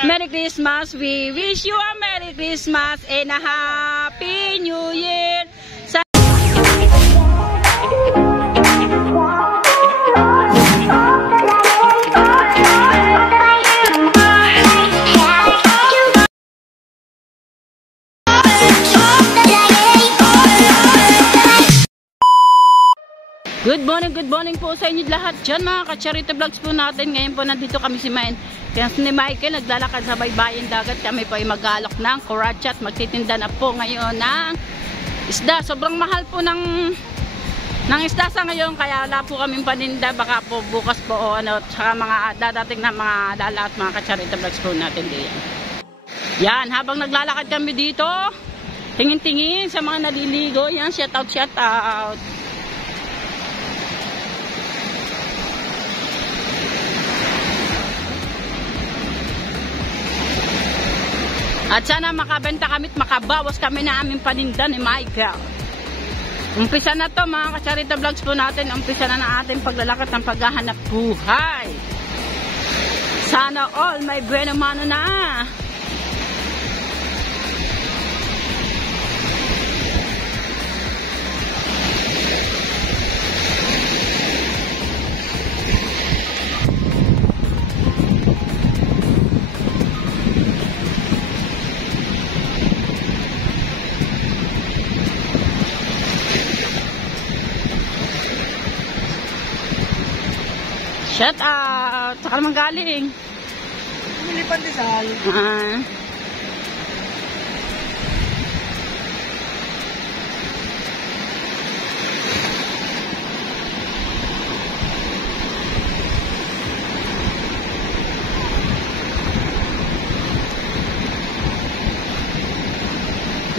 Merry Christmas. We wish you a Merry Christmas and a Happy New Year. Good morning po sa inyo lahat dyan mga ka-charity vlogs po natin. Ngayon po nandito kami si Michael naglalakad sa baybayin dagat. Kami po ay mag-alok ng kuratsa at magtitinda na po ngayon ng isda. Sobrang mahal po ng isda sa ngayon kaya wala po kaming paninda. Baka po bukas po o ano, saka mga dadating na mga dala at mga ka-charity vlogs po natin diyan. Yan, habang naglalakad kami dito, tingin-tingin sa mga naliligo. Yan, shout out. At sana makabenta kami at makabawas kami na aming paninda ni Michael. Umpisa na to mga ka-charity vlogs po natin. Umpisa na ng ating paglalakad ng paghahanap buhay. Sana all may bueno mano na. Shout out! Saka naman galing. Bumili pandesal.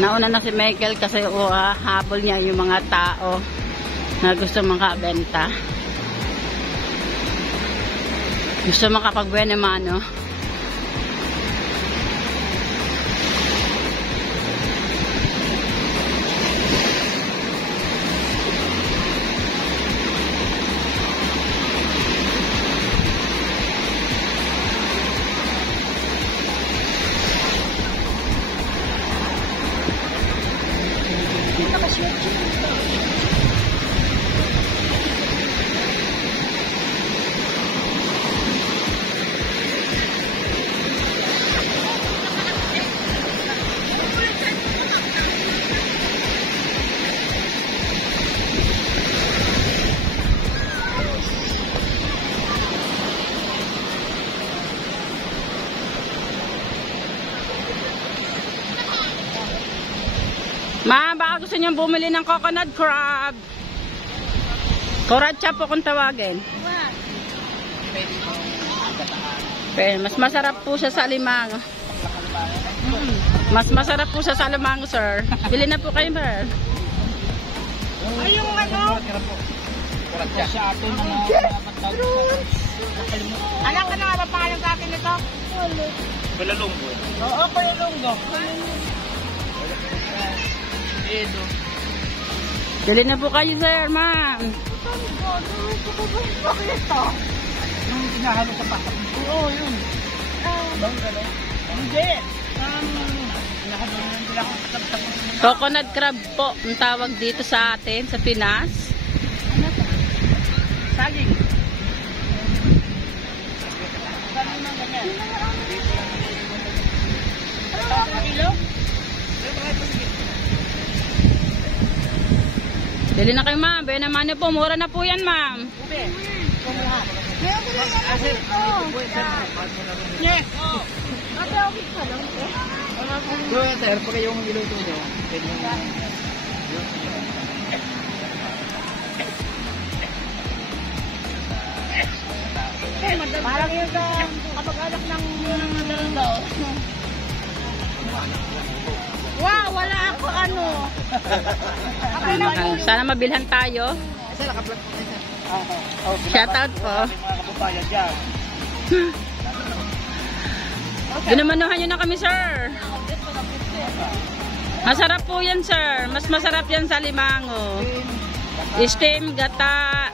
Nauna na si Michael kasi habol niya yung mga tao na gusto makabenta. Gusto makapag-buena mano. Ma, baka gusto niyong bumili ng coconut crab. Kuratsa po kung tawagin. Okay, mas masarap po siya sa alimango. Mas masarap po siya sa alimango, sir. Bili na po kayo, sir. Ay, yung ano? Kuratsa. Sa atin na alam ka na nga ba pangalan sa atin ito? Kulalunggo. Oo, kulalunggo. Dali na po kayo, sir, ma'am. Yung pinahalo sa pasak. Oo, yun. Hindi. Coconut crab po ang tawag dito sa atin, sa Pinas. Saging. Dali na kayo, ma'am. Baya naman na po. Mura na po yan, ma'am. Yes. Ate, okay ka lang. Doon, sir. Pag yung iluto nyo. Parang yun sa kapag-alak ng daw. Wow, wala ako ano. Sana mabilhan tayo. Kasi naka-vlog po tayo, sir. Shout out po. Mga kababayan dyan. Ginamanuhan nyo na kami, sir. Masarap po yan, sir. Mas masarap yan sa limango. Steam, gata.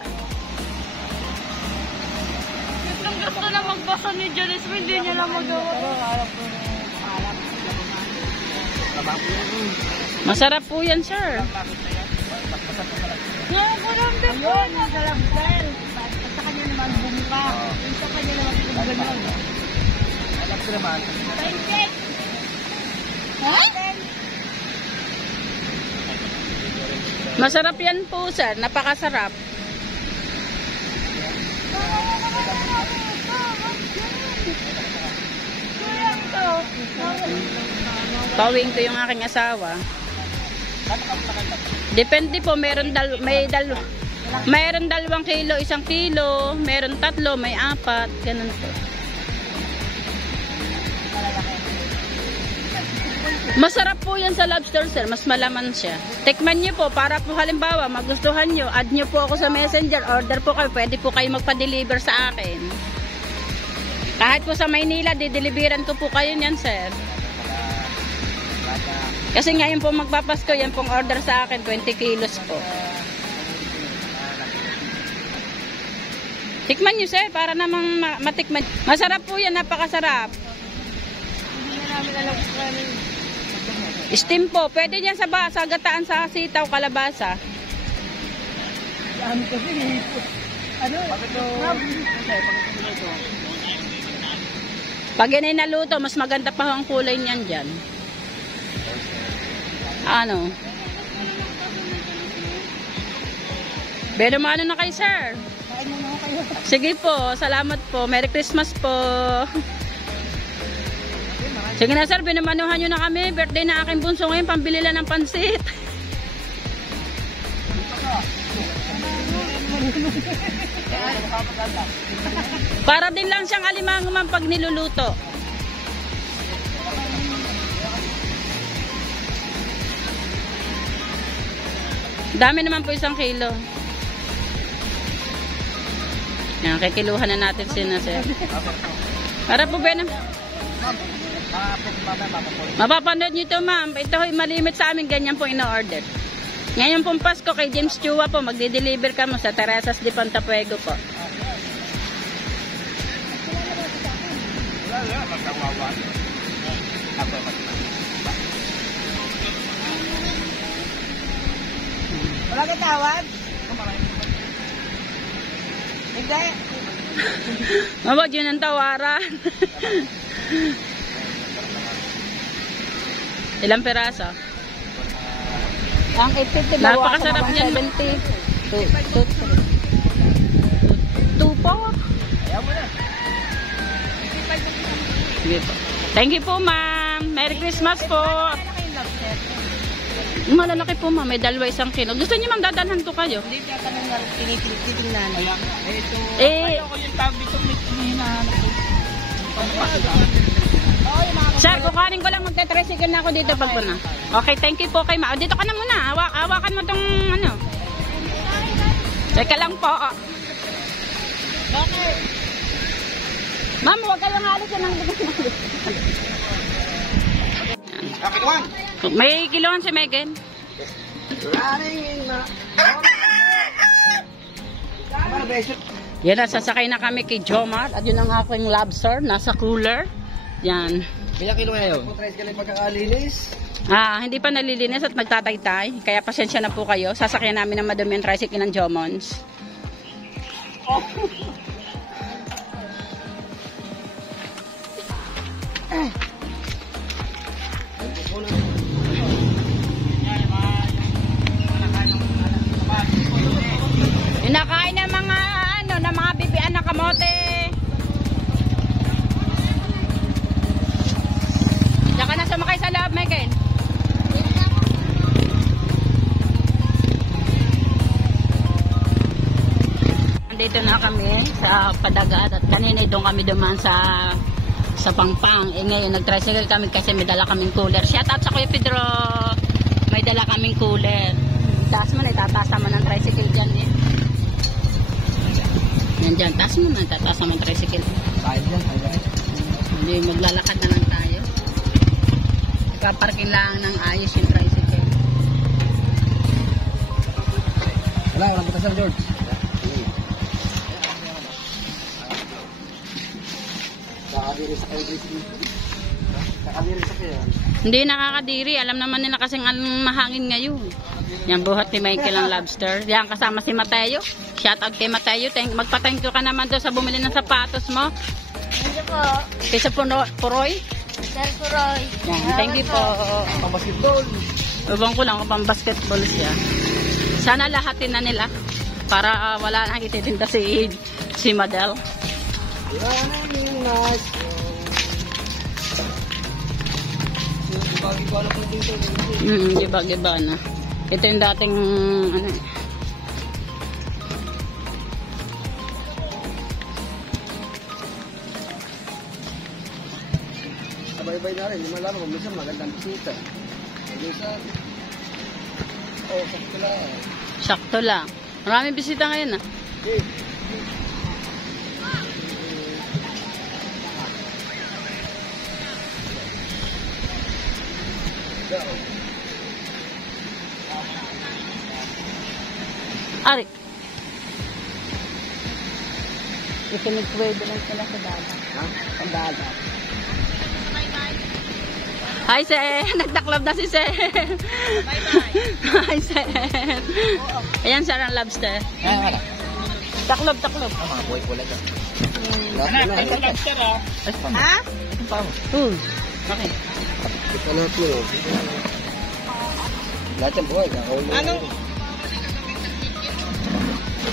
Gusto na basa ni Janice, hindi niya lang magawa. Masarap po yan, sir. Nakarami po. Masarap sir. Sa kanya naman bumpa. Sa kanya naman gano'n. Alam ko naman. Masarap yan po, sir. Napakasarap. Pawing ko yung aking asawa. Depende po, mayroon 2 kilo, 1 kilo, mayroon 3, may 4, ganun po. Masarap po yan sa lobster, sir. Mas malaman siya. Tikman nyo po, para po halimbawa, magustuhan nyo, add nyo po ako sa messenger, order po kayo, pwede po kayo magpa-deliver sa akin. Kahit po sa Maynila, dideliveran ko po kayo niyan, sir. Kasi ngayon po magpapasko, yan pong order sa akin, 20 kilos po. Tikman nyo, sir, para namang matikman. Masarap po yan, napakasarap. Hindi na namin alam kung ano. Steam po, pwede yan sa gataan sa sitaw, kalabasa. Ano kasi, ano? Pag yan ay naluto, mas maganda pa ang kulay niyan dyan. Ano? Pero maano na kayo, sir? Kain mo na kayo. Sige po, salamat po. Merry Christmas po. Sige na, sir, binamanuhan nyo na kami. Birthday na aking bunso ngayon, pambili lang ng pansit. Para din lang siyang alimango man pag niluluto. Dami naman po 1 kilo. Yan, kikiluhan na natin sina, sir. Para po ba na? Mapapanood nyo ito, ma'am. Ito malimit sa amin, ganyan po ino-order. Ngayon pong Pasko kay James Chua po, magde-deliver ka mo sa Teresas de Pantapuego po. Wala ka tawad? Hindi. Mabag yun ang tawaran. Ilang peraso? Ang 850 ba? Napakasarap yan. 70. 2 po. Ayaw mo na. Sige po. Thank you po, ma'am. Merry Christmas po. Malalaki po, ma'am. May 2 1 kilo. Gusto niyo, ma'am, dadalhan ko kayo? Hindi ka tanong na tinitingnan. Ito. Eh, Ako yung tabi itong hinahanap ko. sir, kukanin ko lang, magte-tricycle na ako dito pag po na. Okay, thank you po kay ma. Dito ka na muna. Hawakan mo tong ano. Teka lang po. Bakit? Ma'am, huwag kayong alis yan ng Kakituan. May kiloan si Megan. Yan na, sasakay na kami kay Jomar. At yun ang aking lobster. Nasa cooler. Yan. Ilang kilo ngayon? Putres ka lang pagkakalinis. Hindi pa nalilinis at nagtataytay. Kaya pasensya na po kayo. Sasakyan namin ng madumi ang tricycle ng Jomons. Inakain ng mga ng mga bibian na kamote. Diyan ka na sumakay sa loob, Michael. Nandito na kami sa Padagat at kanina doon kami dumaan sa Pangpang. Ngayon nag-tricycle kami kasi may dala kaming cooler. Shout out sa Kuya Pedro. May dala kaming cooler. Taas mo na, itataas naman ng tricycle dyan eh. Yan dyan, taas mo na, itataas naman ng tricycle. Tayo dyan, Hindi, maglalakad na lang tayo. Nagkaparking lang ng ayos yung tricycle. walang butas George. Nakakadiri sa kayo dito. Nakakadiri sa kayo. Hindi nakakadiri. Alam naman nila kasing mahangin ngayon. Yan buhat ni Michael ang lobster. Yan kasama si Mateo. Shout out kay Mateo. Magpa-thank you ka naman doon sa bumili ng sapatos mo. Thank you po. Kaysa Puroy. Sir Puroy. Yan, thank you po. Pambasketball. Ubang ko lang kung basketball siya. Sana lahatin na nila para wala nang ititinda si Madel. Wala na yung nice. Iba-iba na po dito. Giba-giba na. Ito yung dating ano eh. Sabay-bay na rin. Hindi malaman kung minsan magandang bisita. Minsan. Oh, sakto lang. Sakto lang. Maraming bisita ngayon ah. Okay. Ari. Ikinigpwede lang sila sa dagat. Ha? Ang dagat. Hi, Sen! Nagtaklab na si Sen! Bye-bye. Hi, Sen! Ayan, Sir, ang lobster. Wala. Taklob. Mga buhay ko lang. Ha? Okay. Ito lahat yun. Lahat yung buhay. Anong?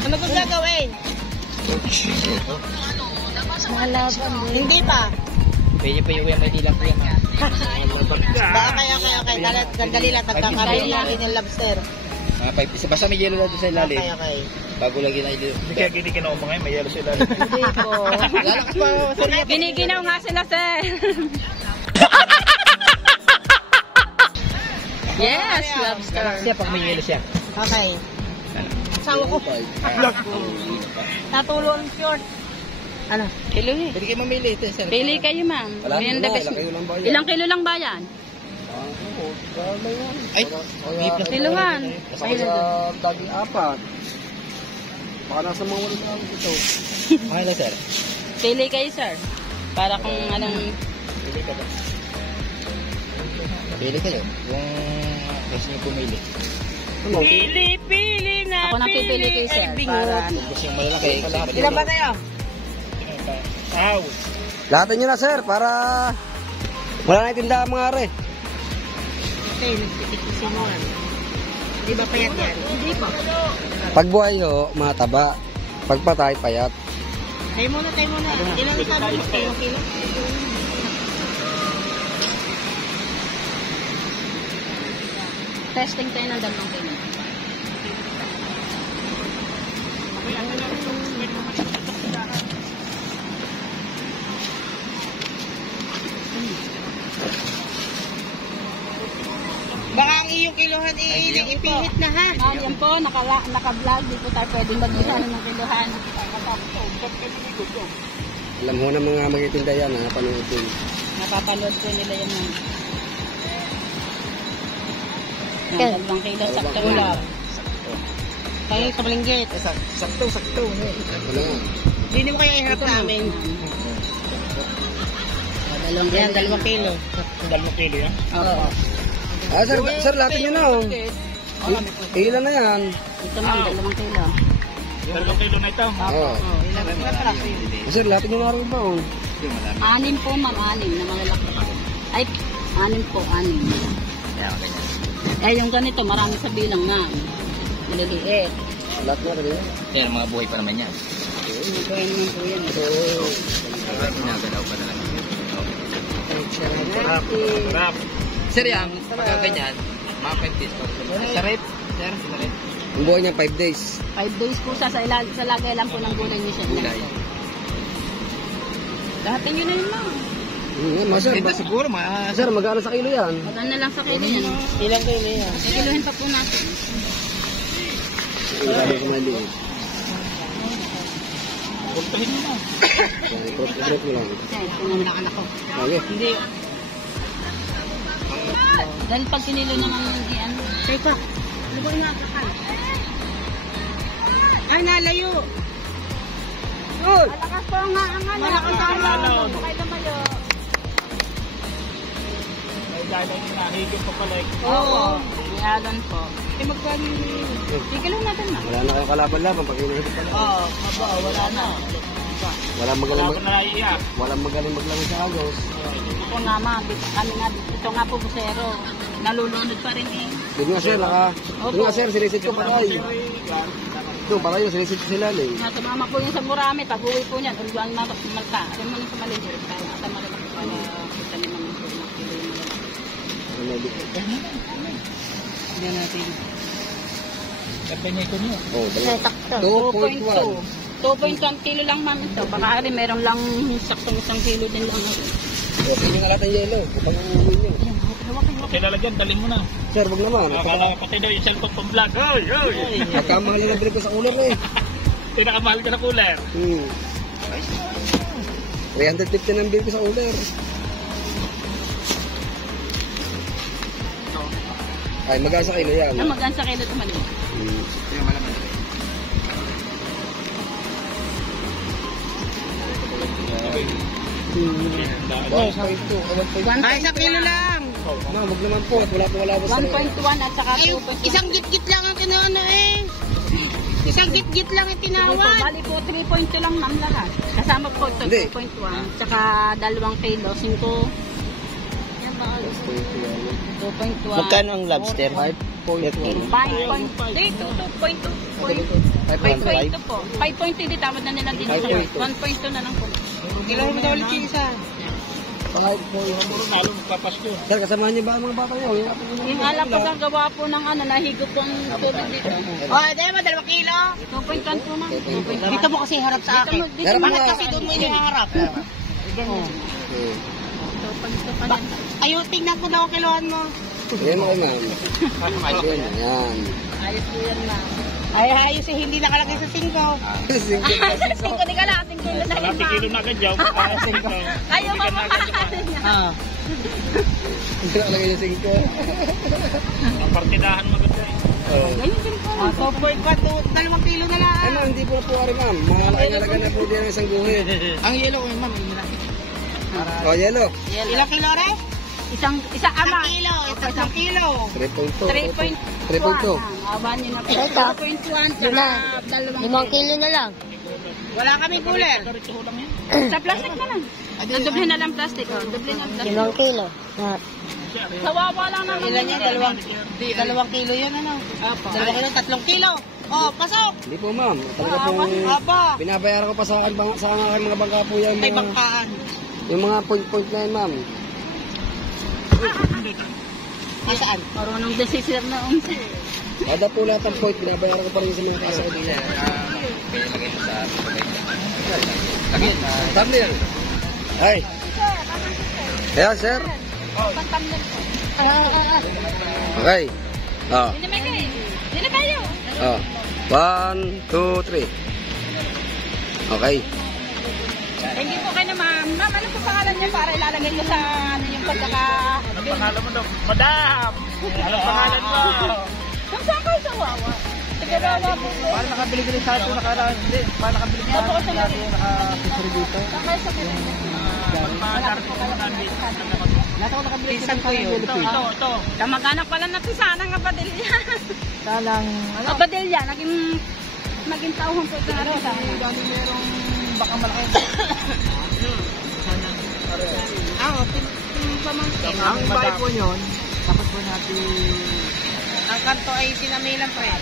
Ano ko gagawin? Hindi pa. Pwede pa yung may dilang po yan. Okay. Dali lang. Tagkakaroon natin yung lobster. Basta may yelo natin sa ilalim. Okay. Bago lagi na yelo. Hindi kaya ginikinaw mo ngayon, may yelo sa ilalim. Hindi po. Lalakas pa. Giniginaw nga sila, Sen! Yes, lobster. Siya pag may yelo siya. Okay. Asawa ko. Natulo ang short. Ano? Kilohin. Pwede kayo mamili. Pili kayo, ma'am. Wala Ayan, na, the best. ilang kilo lang ba yan? Ilang kilo lang ba yan? Ay, Kiluhan. Kasi sa daging apat. Baka nasa mga wala lang ito. Okay lang, sir. Pili kayo, sir. Para kung anong... Pili kayo. Yung kasi niyo pumili. Pili na. Ako nang pipili kayo, sir. Para... Kung gusto yung malalaki. Ilan ba kayo? Lahatin nyo na, sir, para wala na itinda mga are. Okay, nagtitisinuan. Di ba payat yan? Hindi pa. Pag buhay ho, mataba. Pag patay, payat. Tayo muna. Ilang itabi mo? 1 kilo? Testing tayo ng 2 kilo. Baka ang iyong kilohan ipihit na ha. Yan po, naka-vlog. Di po tayo pwedeng mag-isa ng kilohan. Alam mo na mga magtitinda yan, ha? Panoodin. Napapanood po nila yan. Yan, 2 kilo sakto lang. Tayo sa malinggit. Sakto. Wala nga. Hindi mo kaya iharap namin. Yan, 2 kilo. 2 kilo yan. Opo. Ah, sir, lahatin nyo na, oh. Ilan na yan? Ito ma'am, 2 kilo. 2 kilo na ito. Oo. Sir, lahatin nyo na rin ba, oh. 6 po ma'am, 6 na malalaki. Ay, 6 po, 6. Eh, yung ganito, marami sa bilang na. Maliliit. Lahat na rin. Yan, mga buhay pa naman yan. Kaya naman po yan. Ginagalaw pa na lang. Sarap. Sarap. Sir, yan, pagka ganyan, mga 5 days pa. Sa rep, sir, sa rep. Ang buhay niya 5 days. 5 days po sa lagay lang po ng gulay niyo siya. Gulay. Dahatin nyo na yun lang. Sir, Siguro, sir, magkano sa kilo yan? Maganda na lang sa kilo yan. Ilang kilo yan? Kiluhin pa po natin. Grabe ko maliit. Puntahin mo na. Prot mo lang. Kasi ito naman ang anak ko. Okay. Hindi. Dahil pag kinilo naman hindi ano. Teka, ano ba yung nakakal? Ay, nalayo. Uy! Malakas po nga ang ano. Malakas ang alon. Bukay na mayo. Ay, dahil yung nahigit pa pala eh. Oo. May alon po. Magkano Sige lang natin na. Wala na kayong kalaban-laban pag inahit pala. Oo, wala na. Walang Wala ko na naiiyak. magaling maglaro sa agos. Ito nga ma, kami nga, ito nga po busero. Nalulunod pa rin eh. Doon nga sir, doon nga sir, sinisit ko patay. Doon, patay yung sinisit ko sila eh. Sumama po yun sa Murami, pag-uwi po niyan, ulguan na sa Malta. Alam mo na sa Malibu, kaya ata marami po na kita ni Mama po na kilo yung malaki. Hindi natin. Kapanyay ko niyo. Oh, Sakto. 2.1. 2.1 kilo lang ma'am ito. Baka rin meron lang saktong 1 kilo din lang. Okay nyo nga lahat ng yelo. Kapag uuwi nyo. Okay lalagyan, dalhin mo na. Sir, wag naman. Akala ko pati daw yung cellphone pang vlog. Hoy, hoy! Nagkamahal na bili ko sa ulam eh. Pinakamahal ka na cooler. 350 ng bili ko sa ulam. Ay, magkasa kilo yan. Na magaan sa kilo ito mali. Ay, sa kilo lang. Ma'am, wag naman po. Wala po wala po sa 1.1 at saka 2.1. Isang git-git lang ang kinuha eh. Isang git-git lang ang tinawad. Bali po 3.2 lang ma'am lahat. Kasama po ito Hindi. 2.1. Tsaka 2 kilo, 5. Yan ba? 2.1. Magkano ang lobster? 5.1. 5.2 po. 5.2 di tamad na nila din. 5.2. 1.2 na lang po. Kilo mo daw ulit yung isa. Pangayot po yung Puro nalo, magpapasko. Sir, kasamahan niyo ba ang mga bata niyo? Yung alam ko gagawa po ng ano, nahigo po ang tubig dito. Oh, di ba, 2 kilo? 2.1 po na. Dito mo kasi harap sa akin. Dito mo Bakit kasi doon mo iniharap? Ayun, tingnan ko daw ang kiloan mo. Ayan mo kayo, ma'am. Ayan. Ayos po yan na. Ay, ayos eh, hindi nakalagay sa 5. 5 di ka lang, 5 kilo na yun. Kalati kilo na agad yaw. Kayo mo makakasin niya. Hindi na lagay yung 5. Ang partidahan maganda eh. Ganyan din po. 2.1, 2 kilo na lang. Ay, ma'am, hindi po na po kari, ma'am. Mga nakailaga na po din ang isang guhit. Ang yellow ko ma'am, O, yelo. ilang kilo rin? Isa ama. Kilo, 3 kilo. 3.2. 3.2. Awan niyo na po. 3.1 tsaka 2 kilo na lang. Wala kami cooler. Sa plastic na lang. Doble na lang plastic. Oh. Doble na plastic. 5 kilo. Kawawa lang naman. Ilan yan? 2 kilo yun ano? 2 kilo, 3 kilo. Oh, pasok. Hindi po, ma'am. Talaga pong Aba, binabayaran ko pa sa akin sa aking mga bangka po yan. may bangkaan. Yung mga point na yan, ma'am. Nasaan? Marunong desisir na unsi. Kada po lahat ng point, binabayaran ko pa rin sa mga kasama dito. Pinilagay mo sa Dami yan. Ay. Ayan, sir. Pantamnan po. Okay. Oh. Hindi na kayo. Hindi na kayo. Oh. 1, 2, 3. Okay. Thank you po kayo na ma'am. Ma'am, ano po pangalan niyo para ilalagay ko sa ano yung pagkaka... Anong pangalan mo daw? Madam! Anong pangalan mo? Kung saan kayo sa Wawa? Sigurawa po po. Paano nakabili ka rin sa ato nakaraan? Hindi, paano nakabili ka Opo, sa sa ato nakapicture dito? Saan kayo sa Pilipinas? Malapit po kayo kami. Nasa ko nakabili ka Pinsan ko yun. Ito. Kamag-anak pala natin sana ng Abadilya. Salang, ano? Abadilya, naging tauhan po ito natin sana. Dami merong baka malaki. Pamangkin. Ang bahay po yun, tapos po natin Ang kanto ay sinamilan pa eh.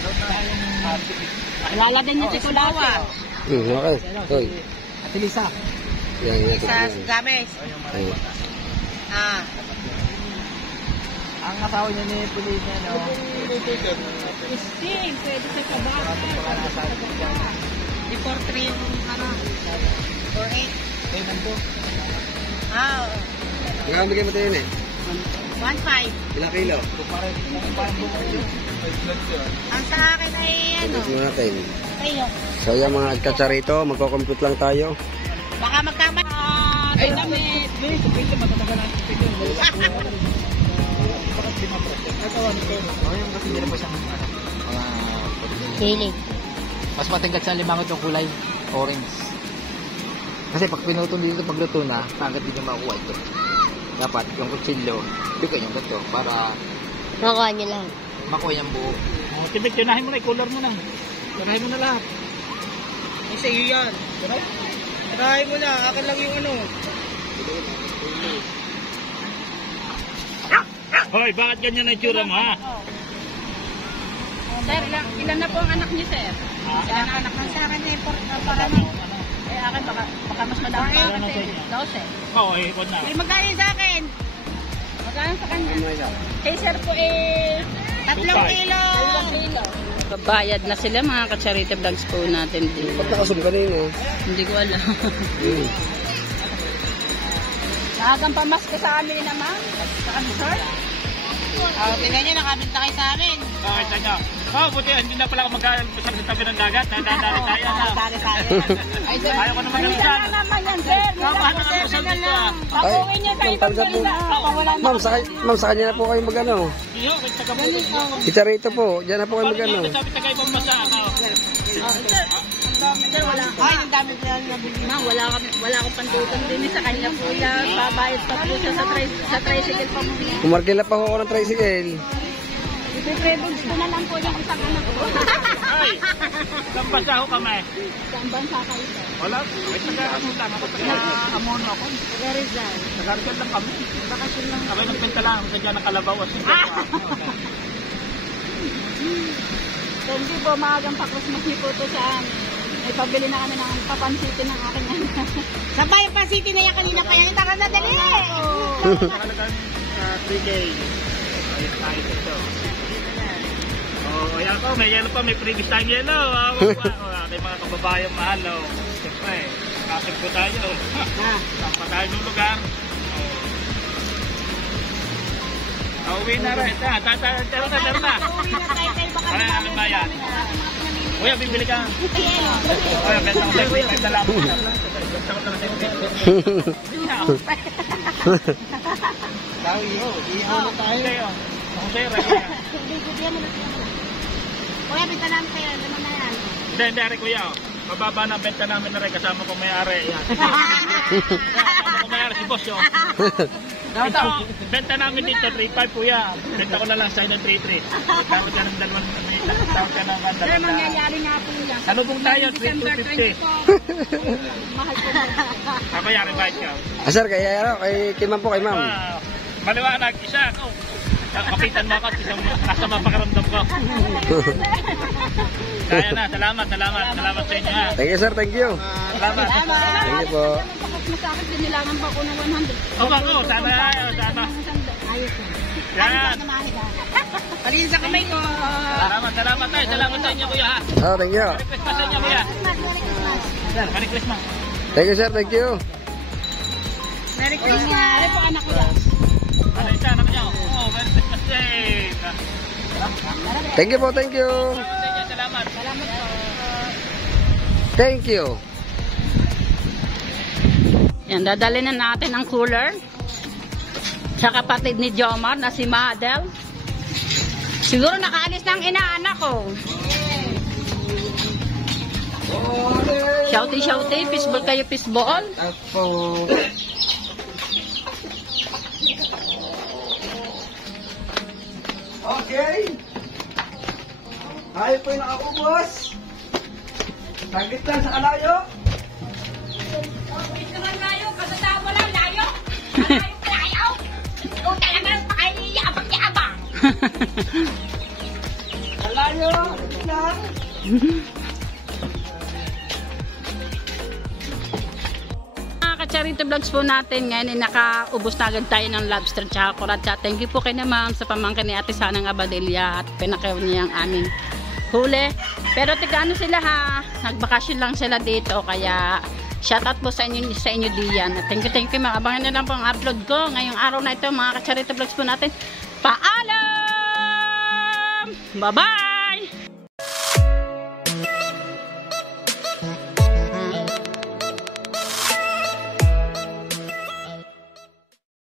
Alala din niyo si Kulawa. Okay. Okay. Ate Lisa. Yan, yan. Sa Games. Ayun. Ang asawa niya ni Pulina, no? Ising, pwede sa kabaka. Before 3 yung ano. 4-8. Eh, nandun. Magkano bigay mo tayo yun eh? 1.5. Ilang kilo? Ang sa akin ay ano. Tignan natin. Kayo. So yan mga agkatsarito, magko-compute lang tayo. Baka magkamay. Ay, damit. Yung kasi nila po siyang, ano, mga... Pili. Mas matigas sa limangot yung kulay. Orange. Kasi pag pinutol dito pagluto na, agad din na makuha ito. Dapat yung kutsilyo, bigyan yung gato para Nakuha niyo lang. makuha yung buo. Oh, tibig, tinahin mo na, i-cooler mo na. Tirahin mo na lahat. Isa iyo yan. Tirahin mo na. Akin lang yung ano. Hoy, bakit ganyan na itsura mo, ha? Sir, ilan na po ang anak niyo, sir? Ilan ang anak niyo? Sa akin eh, para na. Eh, akin baka mas madami pa Ano kasi sa inyo? 12. Oo, ikot na. May magkano sa akin? Magkano sa kanya? Kay sir po eh... 3 kilo. 2 kilo. Bayad na sila mga Kacharita Vlogs po natin dito. Ba't nakasum kanina? Hindi ko alam. Maagang pamasko sa amin naman. Sa kami, sir. Oh, tingnan niyo, nakabinta kayo sa amin. Bakit na nyo? Oh, buti, hindi na pala ako magkakasal sa tabi ng dagat. Nadadali tayo, ha? Dali tayo. Ay, sir. Ayaw ko naman Ay, ng sir na naman yan, sir. Paano ka kasal dito, ha? Pakuhin niyo sa ibang talaga po. bansa. Ma'am, sa kanya na po kayo mag-ano. Iyo, may tagabulit mo. Kicharito po. Diyan na po kayo mag-ano. Sabi taga ibang bansa ako. Sir, sir, wala. Ay, ang dami ko lang nabili. Ma, wala akong pandutan din sa kanya po yan. Babayad pa po siya sa tricycle pa mo. Kumarkila pa ho ako ng tricycle. Ipipredogs ko na lang po yung isang anak ko. Ay, ibang bansa ako kami. Saan bansa kayo, sir? Wala, may taga-amutan ako. Taga-amono ako. Where is that? Taga-Rizal lang kami. Bakasyon lang. Kami nagpenta lang. Sa dyan ng Kalabaw. Thank you po, maagang pa-Christmas niyo po ito sa amin. May pabili na kami ng papansitin ng aking anak. Sabay pa city na yan kanina pa yan. Tara na, dali. Nakalagang 3K. Ayun tayo dito. Oh, ayan po, may yellow pa, may previous tayong yellow. May mga kababayang mahal. Siyempre, kasig po tayo. Saan pa tayo ng lugar? Uwi na rin. Tara na. Uwi na tayo tayo. Baka Ay, ano ba yan? Kuya, bibili ka. Ayun. Kuya, benta ko tayo. Benta lang. Benta ko tayo. Ihaw na tayo. Ako sa'yo, Bigyan mo na siya. Kuya, bita namin kayo. Naman na yan. Hindi, Ari, kuya. Mababa na benta namin na rin. Kasama ko may-ari. Yan. Kasama ko may-ari si boss, yun. Benta namin dito, 3.5 kuya. Benta ko na lang sa'yo ng 3.3. Tawag ka ng dalawang. Tawag ka ng Sir, dalawang. mangyayari nga po yan. Salubong tayo, December 3.250. 20 po. Mahal po na. Ako yari ba ikaw? Sir, kaya ano, kay ma'am po, kay ma'am. Maliwanag, isa ako. Kapitan mo ako at isang nasa mapakaramdam ko. Kaya na, salamat sa inyo ha. Thank you, sir, thank you. Salamat. Thank you po. Pakasmas sa akin, sinilangan pa ako ng 100. O bako, sana. Ayos po. Yan. Palisin sa kamay ko. Salamat tayo. Salamat sa inyo kuya ha. Oh, thank you. Merry Christmas sa inyo kuya. Merry Christmas. Thank you, sir, thank you. Merry Ano Christmas. po anak ko yan? Ano isa, anak nyo? Oh, Merry Christmas Day. Thank you po, thank you. Salamat. Thank you. Yan, dadalhin na natin ang cooler. Sa kapatid ni Jomar na si Madel. Siguro nakaalis ng inaanak ko. Shouty, fishball kayo, fishball. Ako. Okay. Tayo po yung nakaubos. Saglit lang sa kalayo. Kalayo. Lang. Kacharito Vlogs po natin ngayon ay nakaubos na agad tayo ng lobster tsaka kuratsa. Thank you po kay na ma'am sa pamangkin ni Ate Sanang Abadilla at pinakaw niya ang aming huli. Pero tigano sila ha, nagbakasyon lang sila dito kaya shoutout po sa inyo diyan. At thank you mga abangan na lang po ang upload ko ngayong araw na ito mga Kacharito Vlogs po natin. Paalam! Bye-bye!